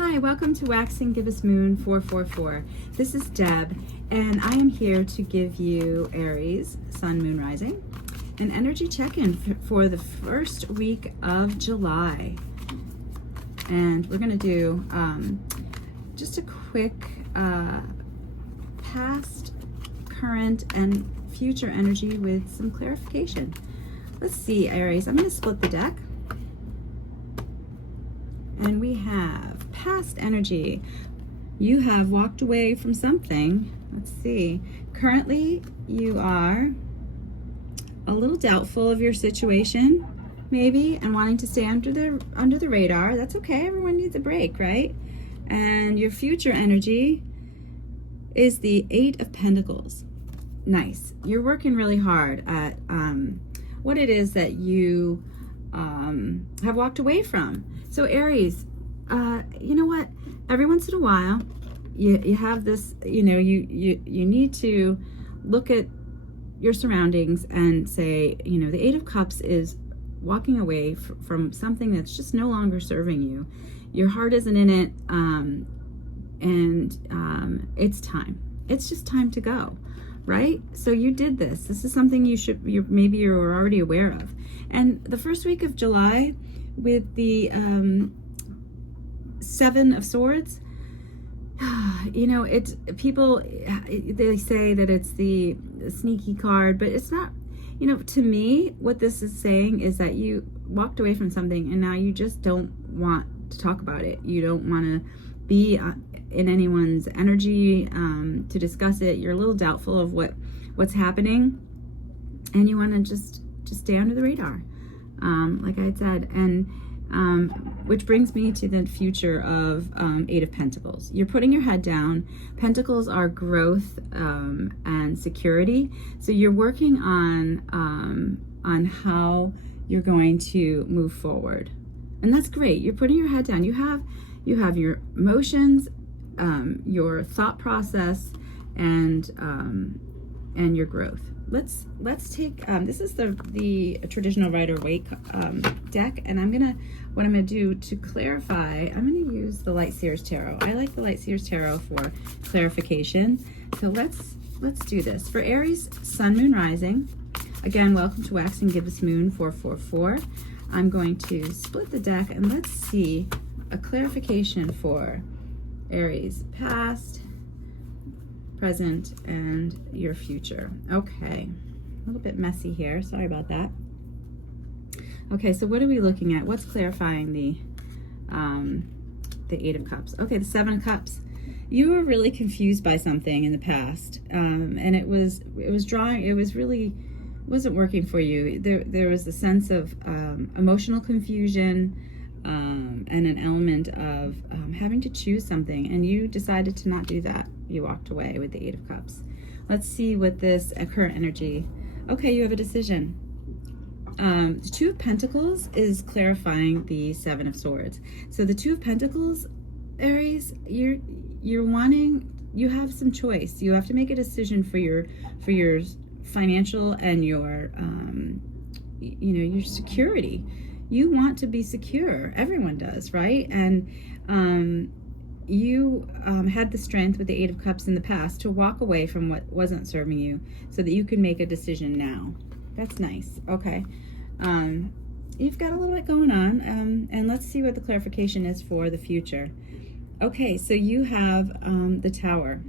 Hi, welcome to Waxing Gibbous Moon 444. This is Deb, and I am here to give you Aries, Sun, Moon, Rising, an energy check-in for the first week of July. And we're going to do just a quick past, current, and future energy with some clarification. Let's see, Aries. I'm going to split the deck. And we have past energy. You have walked away from something. Let's see. Currently, you are a little doubtful of your situation, maybe, and wanting to stay under the radar. That's okay. Everyone needs a break, right? And your future energy is the Eight of Pentacles. Nice. You're working really hard at what it is that you have walked away from. So Aries, you know what? Every once in a while, you have this, you need to look at your surroundings and say, the Eight of Cups is walking away from something that's just no longer serving you. Your heart isn't in it, and it's time. It's just time to go, right? So you did this. This is something maybe you're already aware of. And the first week of July, with the Seven of Swords, people, they say that it's the sneaky card, but it's not. To me, what this is saying is that you walked away from something and now you just don't want to talk about it. You don't want to be in anyone's energy to discuss it. You're a little doubtful of what's happening, and you want to just stay under the radar, like I had said. And which brings me to the future of Eight of Pentacles. You're putting your head down. Pentacles are growth and security. So you're working on how you're going to move forward, and that's great. You're putting your head down. You have your emotions, your thought process, and your growth. Let's take this is the traditional Rider-Waite deck, and what I'm gonna do to clarify, I'm gonna use the Light Seers Tarot. I like the Light Seers Tarot for clarification. So let's do this for Aries, Sun, Moon, Rising. Again, welcome to Waxing Gibbous Moon 444. I'm going to split the deck and let's see a clarification for Aries, past, present, and your future. Okay, a little bit messy here. Sorry about that. Okay, so what are we looking at? What's clarifying the Eight of Cups? Okay, the Seven of Cups. You were really confused by something in the past, and it wasn't working for you. There was a sense of emotional confusion, and an element of having to choose something, and you decided to not do that. You walked away with the Eight of Cups. Let's see what this current energy. Okay, you have a decision. The Two of Pentacles is clarifying the Seven of Swords. So the Two of Pentacles, Aries, you have some choice. You have to make a decision for your financial and your your security. You want to be secure. Everyone does, right? And you had the strength with the Eight of Cups in the past to walk away from what wasn't serving you so that you can make a decision now. That's nice. Okay. You've got a little bit going on, and let's see what the clarification is for the future. Okay, so you have the Tower,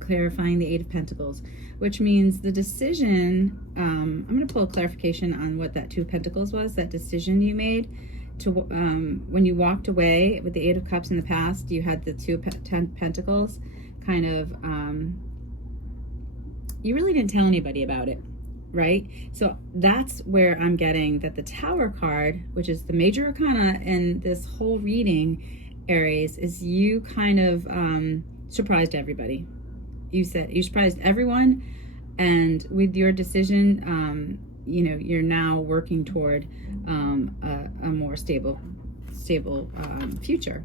clarifying the Eight of Pentacles, which means the decision, I'm going to pull a clarification on what that Two of Pentacles was, that decision you made to when you walked away with the Eight of Cups in the past. You had the Two of Pentacles, kind of, you really didn't tell anybody about it, right? So that's where I'm getting that the Tower card, which is the major arcana in this whole reading, Aries, is you kind of surprised everybody. You surprised everyone, and with your decision, you're now working toward a more stable future.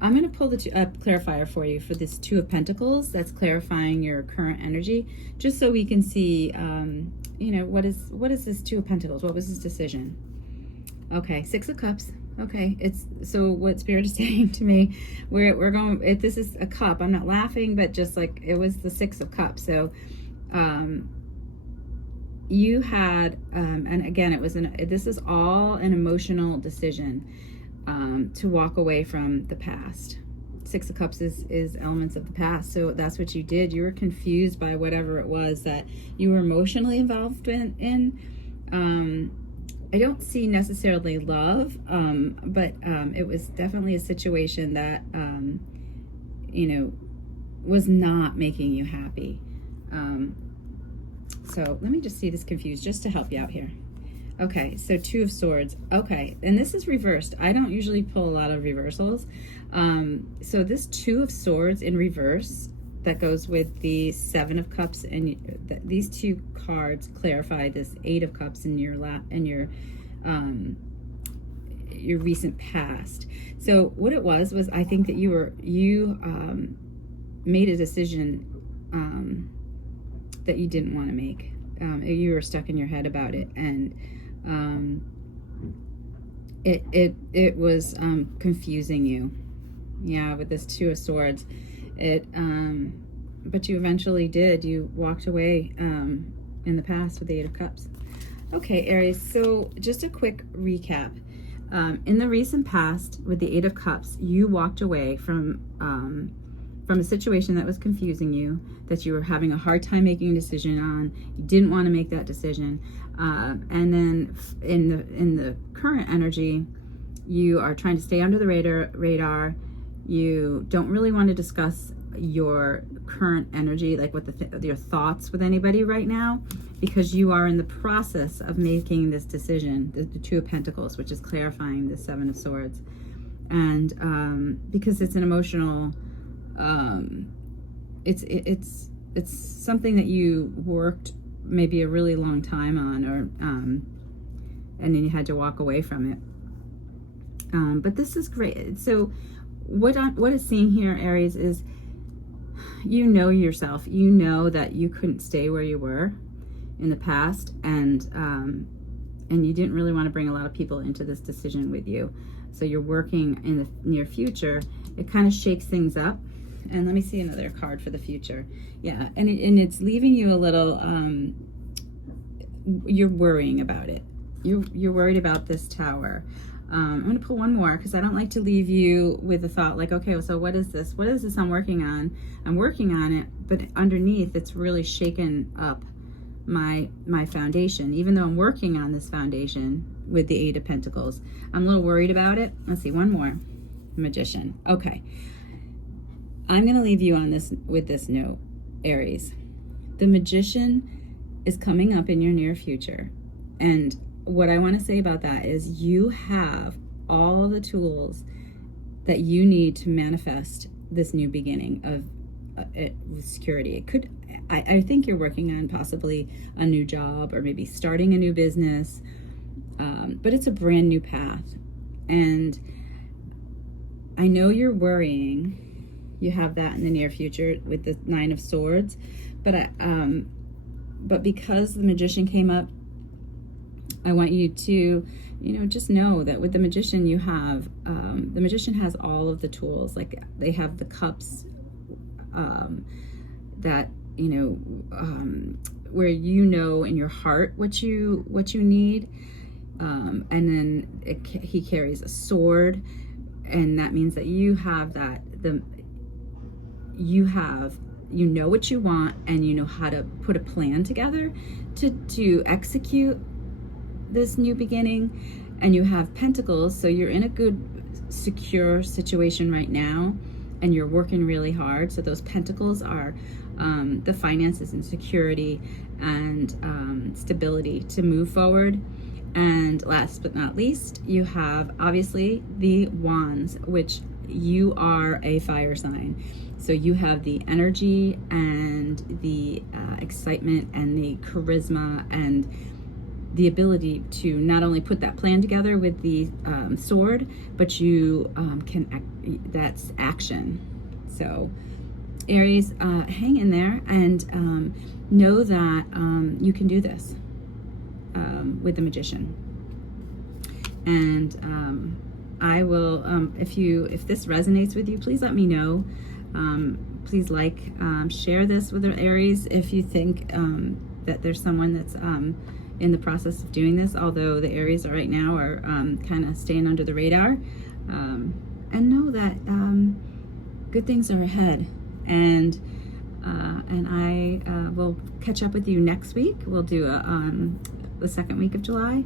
I'm going to pull the clarifier for you for this Two of Pentacles. That's clarifying your current energy, just so we can see, what is this Two of Pentacles? What was his decision? Okay, Six of Cups. Okay, it's so what Spirit is saying to me, we're going. This is a cup. I'm not laughing, but just like it was the Six of Cups. So, you had, and again, it was this is all an emotional decision, to walk away from the past. Six of Cups is elements of the past, so that's what you did. You were confused by whatever it was that you were emotionally involved in. I don't see necessarily love, but it was definitely a situation that, was not making you happy. So let me just see this confused just to help you out here. Okay, so Two of Swords. Okay, and this is reversed. I don't usually pull a lot of reversals. So this Two of Swords in reverse, that goes with the Seven of Cups, and these two cards clarify this Eight of Cups in your recent past. So what it was I think that you made a decision that you didn't want to make. You were stuck in your head about it, and it was confusing you. Yeah, with this Two of Swords. But you eventually did. You walked away in the past with the Eight of Cups. Okay, Aries, so just a quick recap. In the recent past, with the Eight of Cups, you walked away from a situation that was confusing you, that you were having a hard time making a decision on. You didn't want to make that decision. And then in the current energy, you are trying to stay under the radar. You don't really want to discuss your current energy, like what your thoughts with anybody right now, because you are in the process of making this decision, the Two of Pentacles, which is clarifying the Seven of Swords. And because it's an emotional, it's something that you worked maybe a really long time on, or and then you had to walk away from it. But this is great. So what it's seeing here, Aries, is you know yourself. You know that you couldn't stay where you were in the past, and you didn't really want to bring a lot of people into this decision with you. So you're working in the near future. It kind of shakes things up. And let me see another card for the future. Yeah, and it's leaving you a little, you're worrying about it. You're worried about this Tower. I'm going to pull one more because I don't like to leave you with a thought like, okay, so what is this? What is this I'm working on? I'm working on it, but underneath it's really shaken up my foundation. Even though I'm working on this foundation with the Eight of Pentacles, I'm a little worried about it. Let's see, one more. Magician. Okay. I'm going to leave you on this with this note, Aries. The Magician is coming up in your near future. And what I want to say about that is you have all the tools that you need to manifest this new beginning of security. It could, I think you're working on possibly a new job or maybe starting a new business, but it's a brand new path. And I know you're worrying. You have that in the near future with the Nine of Swords, but because the Magician came up, I want you to, just know that with the Magician you have, the Magician has all of the tools. Like they have the cups, that, where in your heart what you need, and then he carries a and that means that you have that, you know what you want, and you know how to put a plan together to execute this new beginning. And you have Pentacles, so you're in a good secure situation right now, and you're working really hard. So those Pentacles are the finances and security and stability to move forward. And last but not least, you have obviously the Wands, which you are a fire sign. So you have the energy and the excitement and the charisma and the ability to not only put that plan together with the sword, but you that's action. So Aries, hang in there and know that you can do this with the Magician. And I will, if this resonates with you, please let me know. Please share this with the Aries if you think that there's someone that's in the process of doing this, although the Aries right now are kind of staying under the radar. And know that good things are ahead. And I will catch up with you next week. We'll do the second week of July.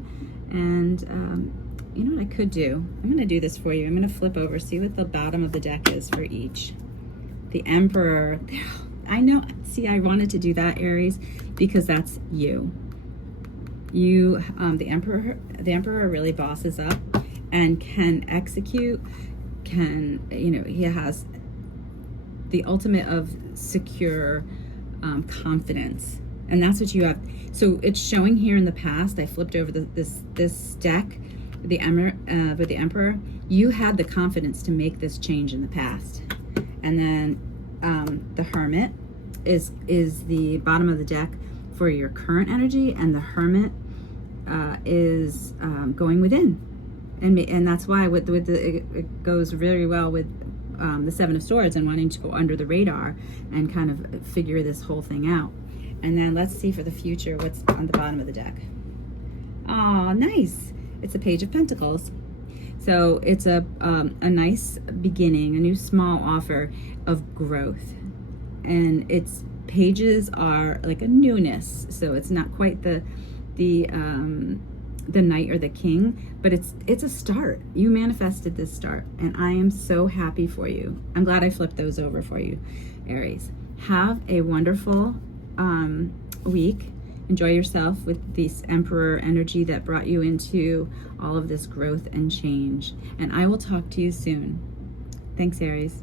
And you know what I could do? I'm going to do this for you. I'm going to flip over, see what the bottom of the deck is for each. The Emperor. I know. See, I wanted to do that, Aries, because that's you. You, the Emperor really bosses up and can execute. He has the ultimate of secure confidence, and that's what you have. So it's showing here in the past. I flipped over this deck, with the Emperor. You had the confidence to make this change in the past, and then the Hermit is the bottom of the deck for your current energy, and the Hermit is going within, and that's why it goes very well with the Seven of Swords and wanting to go under the radar and kind of figure this whole thing out. And then let's see for the future what's on the bottom of the deck. Oh, nice! It's a Page of Pentacles. So it's a nice beginning, a new small offer of growth, and its pages are like a newness. So it's not quite the Knight or the King, but it's a start. You manifested this start, and I am so happy for you. I'm glad I flipped those over for you, Aries. Have a wonderful week. Enjoy yourself with this Emperor energy that brought you into all of this growth and change. And I will talk to you soon. Thanks, Aries.